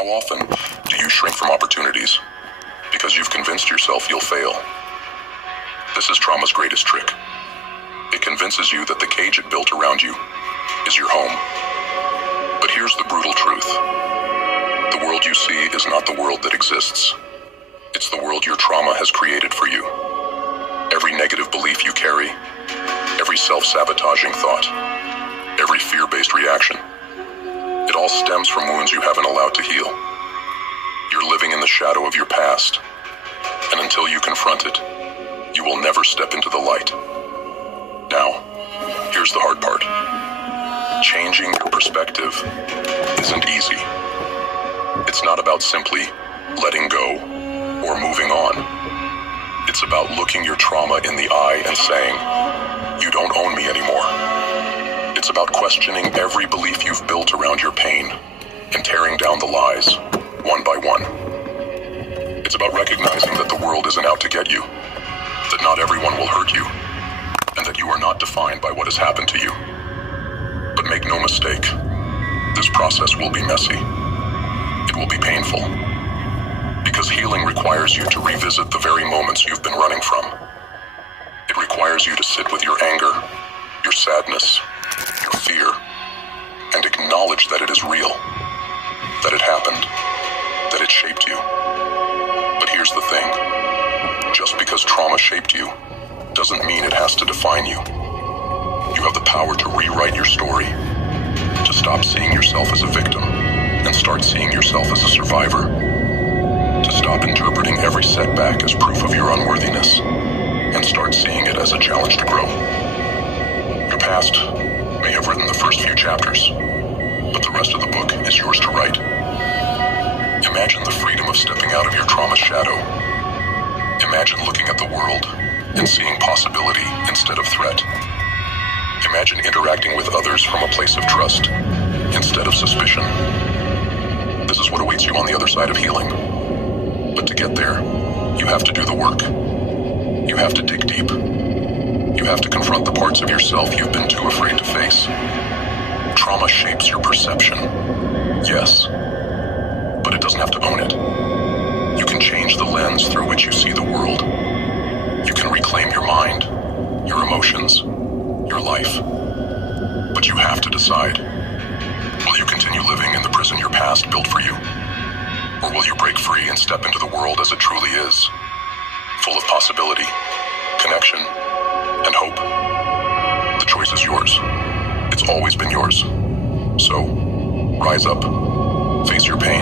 How often do you shrink from opportunities because you've convinced yourself you'll fail? This is trauma's greatest trick. It convinces you that the cage it built around you is your home. But here's the brutal truth. The world you see is not the world that exists. It's the world your trauma has created for you. Every negative belief you carry, every self-sabotaging thought, every fear-based reaction, it all stems from wounds you haven't allowed to heal. You're living in the shadow of your past, and until you confront it, you will never step into the light. Now, here's the hard part. Changing your perspective isn't easy. It's not about simply letting go or moving on. It's about looking your trauma in the eye and saying, "You don't own me anymore." It's about questioning every belief you've built around your pain and tearing down the lies, one by one. It's about recognizing that the world isn't out to get you, that not everyone will hurt you, and that you are not defined by what has happened to you. But make no mistake, this process will be messy. It will be painful, because healing requires you to revisit the very moments you've been running from. It requires you to sit with your anger, your sadness, your fear, and acknowledge that it is real, that it happened, that it shaped you. But here's the thing. Just because trauma shaped you doesn't mean it has to define you. You have the power to rewrite your story, to stop seeing yourself as a victim and start seeing yourself as a survivor, to stop interpreting every setback as proof of your unworthiness and start seeing it as a challenge to grow. Your past may have written the first few chapters, but the rest of the book is yours to write. Imagine the freedom of stepping out of your trauma's shadow. Imagine looking at the world and seeing possibility instead of threat. Imagine interacting with others from a place of trust instead of suspicion. This is what awaits you on the other side of healing. But to get there, you have to do the work. You have to dig deep. You have to confront the parts of yourself you've been too afraid to face. Trauma shapes your perception, yes, but it doesn't have to own it. You can change the lens through which you see the world. You can reclaim your mind, your emotions, your life. But you have to decide. Will you continue living in the prison your past built for you? Or will you break free and step into the world as it truly is? Full of possibility, connection, and hope. The choice is yours. It's always been yours. So, rise up, face your pain,